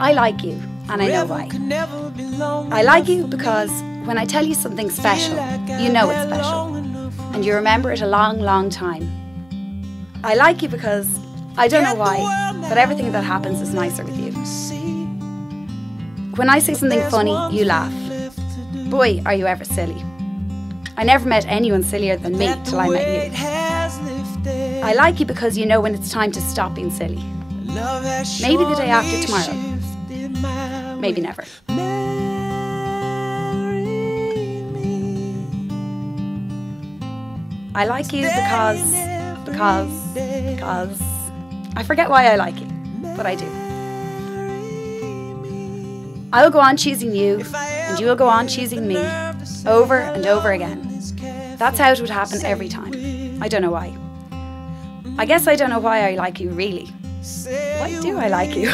I like you, and I know why. I like you because when I tell you something special, you know it's special, and you remember it a long, long time. I like you because I don't know why, but everything that happens is nicer with you. When I say something funny, you laugh. Boy, are you ever silly. I never met anyone sillier than me till I met you. I like you because you know when it's time to stop being silly. Maybe the day after tomorrow. Maybe never. I like you because I forget why I like you, but I do. I'll go on choosing you, and you will go on choosing me, over and over again. That's how it would happen every time. I don't know why. I guess I don't know why I like you, really. Why do I like you?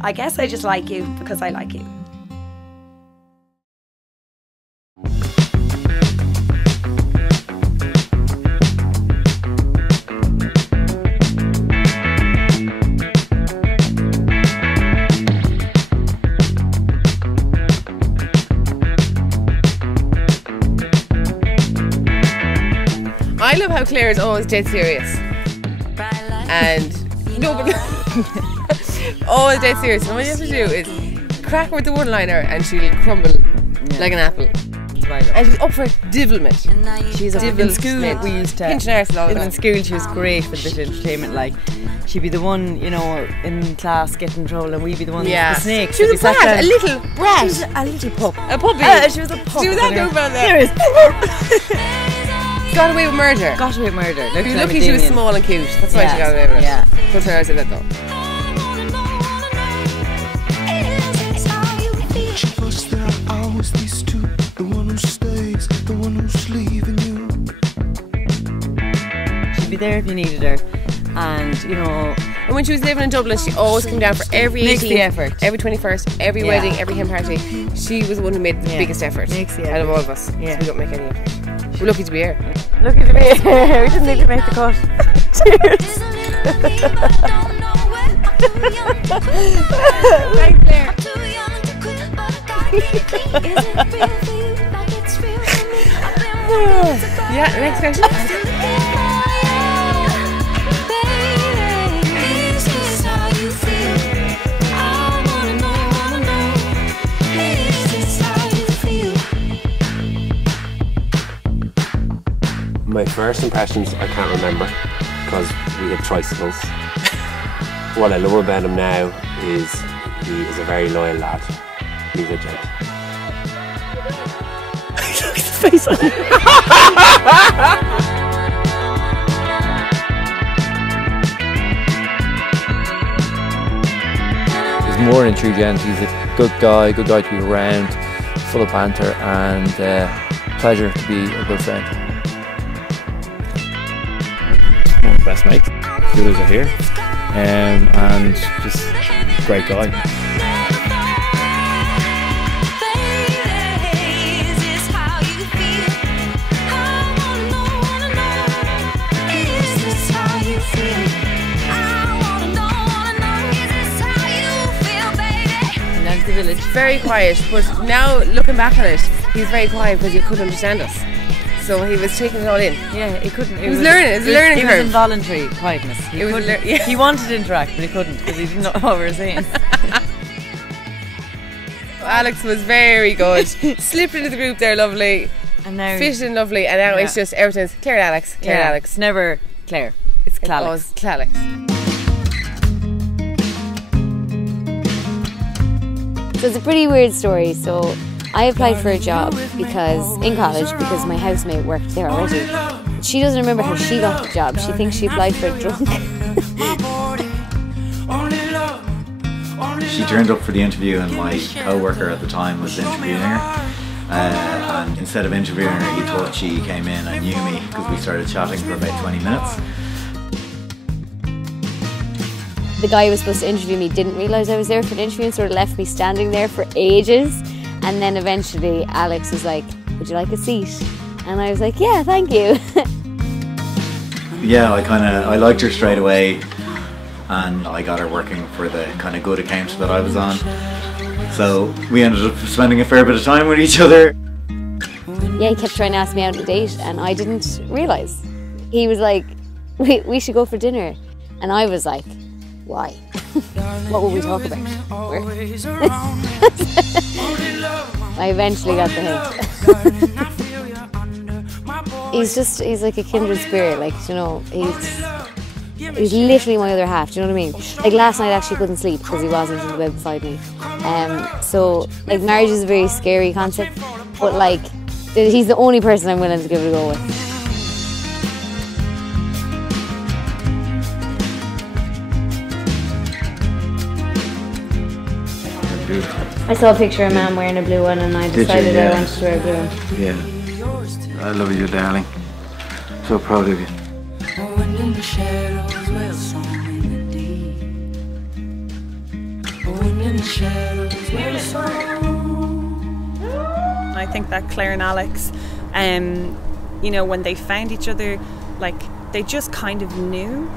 I guess I just like you because I like you. I love how Claire is always dead serious. And no, but always dead serious. And what you have to do is crack her with the one-liner and she'll crumble like an apple. And she's up for devilment. She's up in school. We used to. In school, she was great for a bit of entertainment. Like, she'd be the one, you know, in class getting in trouble, and we'd be the ones with the snakes. She was a brat, a little brat. She was a little pup. A puppy. She was a pup. She was that over there. There is. Got away with murder. Got away with murder. She was lucky she was small and cute. That's why she got away with it. Yeah. That's why I said that though. She'd be there if you needed her, and you know. And when she was living in Dublin, she always came down for every 18th, the effort. every 21st, every wedding, every hen party. She was the one who made the biggest effort out of all of us. Yeah. So we don't make any effort. We're lucky to be here. Lucky to be here. We didn't need to make the cut. Cheers. Thanks, Claire. Yeah, next question. My first impressions I can't remember because we had tricycles. What I love about him now is he is a very loyal lad. He's a gent. Look at the face on him. He's more than a true gent. He's a good guy to be around, full of banter, and pleasure to be a good friend. One of the best mates. The others are here, and just great guy. The village. Very quiet, but now looking back on it, he's very quiet because he couldn't understand us. So he was taking it all in. Yeah, he couldn't. He was learning. It was a learning curve. It was involuntary quietness. He wanted to interact, but he couldn't because he didn't know what we were saying. Alex was very good. Slipped into the group there, lovely. And now fitted in lovely, and now it's just everything's Claire and Alex. Claire and Alex. It's never Claire. It's Clalex. It's Clalex. So it's a pretty weird story. So I applied for a job in college because my housemate worked there already. She doesn't remember how she got the job. She thinks she applied for a drunk. She turned up for the interview and my co-worker at the time was interviewing her. And instead of interviewing her, he thought she came in and knew me because we started chatting for about 20 minutes. The guy who was supposed to interview me didn't realise I was there for an interview and sort of left me standing there for ages. And then eventually Alex was like, "Would you like a seat?" And I was like, "Yeah, thank you." Yeah, I liked her straight away. and I got her working for the kind of good account that I was on. So we ended up spending a fair bit of time with each other. Yeah, he kept trying to ask me out on a date and I didn't realise. He was like, we should go for dinner. And I was like, why? What will we talk about? I eventually got the hint. He's like a kindred spirit, like, you know, he's literally my other half, do you know what I mean? Like last night I actually couldn't sleep because he wasn't in the bed beside me. So like marriage is a very scary concept, but like he's the only person I'm willing to give it a go with. I saw a picture of a man wearing a blue one and I decided I wanted to wear a blue one. Yeah. I love you, darling. So proud of you. I think that Claire and Alex, you know, when they found each other, like, they just kind of knew.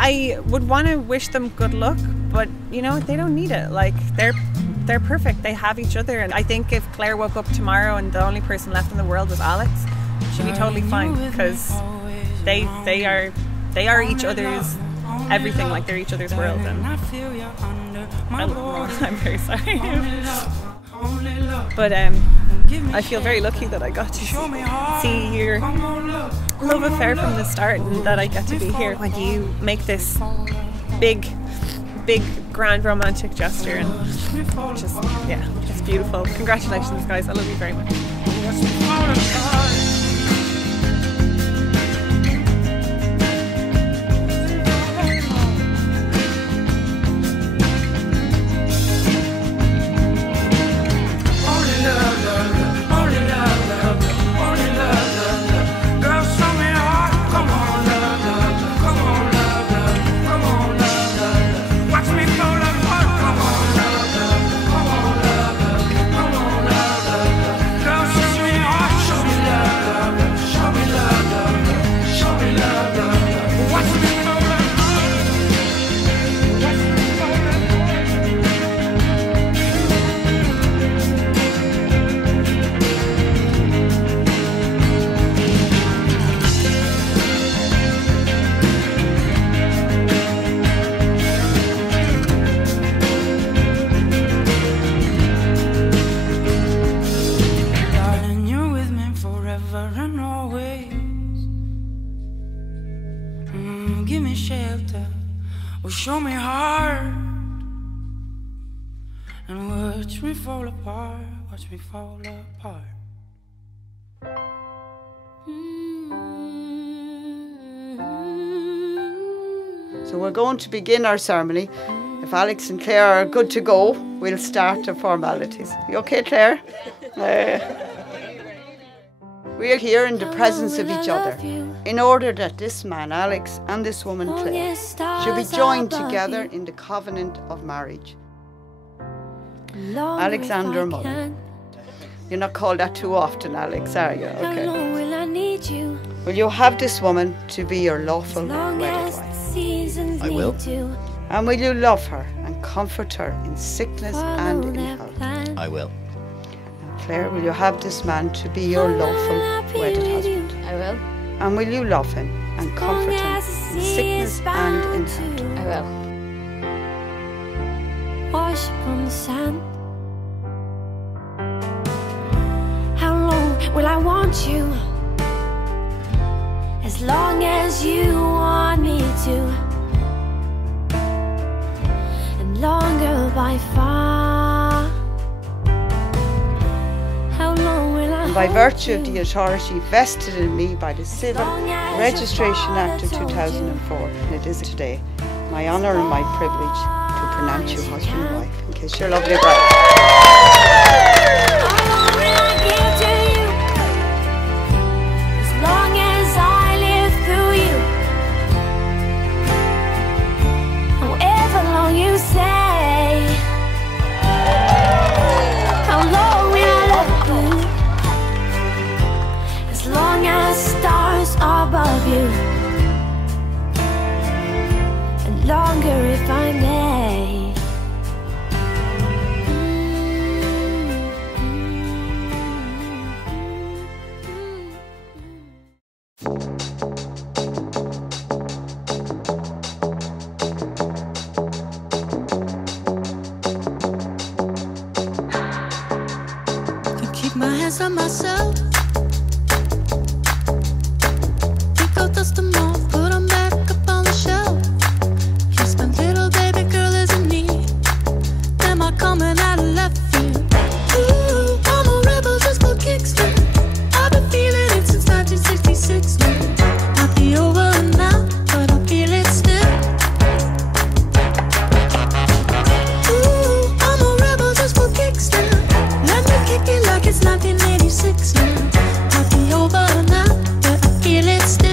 I would want to wish them good luck, but you know, they don't need it. Like, they're perfect. They have each other, and I think if Claire woke up tomorrow and the only person left in the world was Alex, she'd be totally fine because they are each other's everything. Like, they're each other's world, and I love them all. I'm very sorry. But I feel very lucky that I got to see your love affair from the start, and that I get to be here when you make this big grand romantic gesture, and just, yeah, it's beautiful. Congratulations, guys. I love you very much. Give me shelter, or show me heart, and watch me fall apart, watch me fall apart. So we're going to begin our ceremony. If Alex and Claire are good to go, we'll start the formalities. You okay, Claire? We are here in the presence of each other, in order that this man, Alex, and this woman, Claire, should be joined together in the covenant of marriage. Alexander Mullen. You're not called that too often, Alex, are you? Okay. Will you have this woman to be your lawful wedded wife? I will. And will you love her and comfort her in sickness and in health? I will. Claire, will you have this man to be your lawful wedded husband? I will. And will you love him and comfort him in sickness and in health? I will. Wash upon the sand. How long will I want you? As long as you want me to, and longer by far. How long will I? And by virtue of the authority vested in me by the Civil Registration Act of 2004, and it is today, my honour and my privilege to pronounce you husband and wife, in case you're lovely bride. longer if I may. Can keep my hands on myself. Think I'll dust them off, put them back up on the shelf. Yes, my little baby girl is in need. Am I coming out of left field? Ooh, I'm a rebel just for kicks now. I've been feeling it since 1966 now. Might be over now, but I feel it still. Ooh, I'm a rebel just for kicks now. Let me kick it like it's 1986 now. Might be over now, but I feel it still.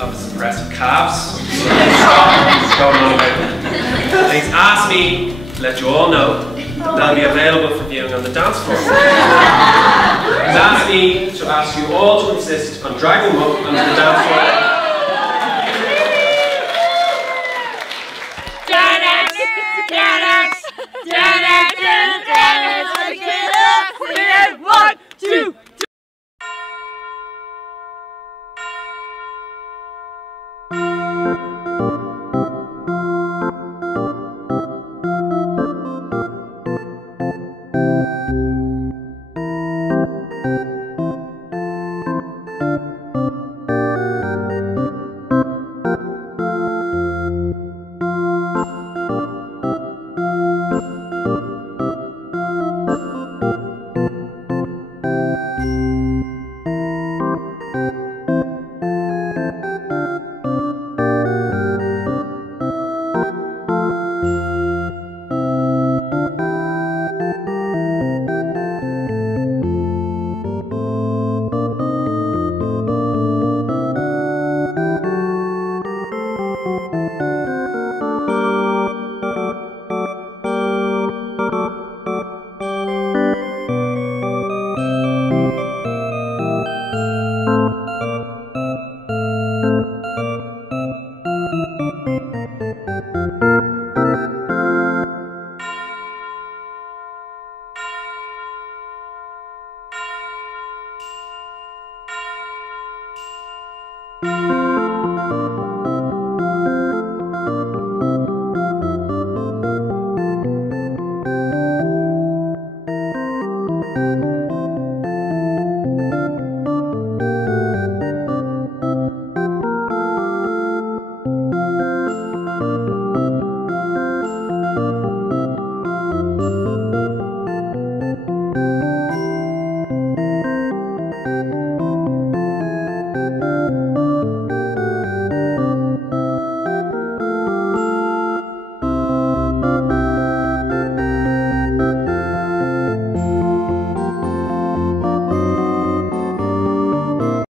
of his impressive calves. What's going on about them. And he's asked me to let you all know that they'll be available for viewing on the dance floor. He's asked me to ask you all to insist on dragging them up onto the dance floor.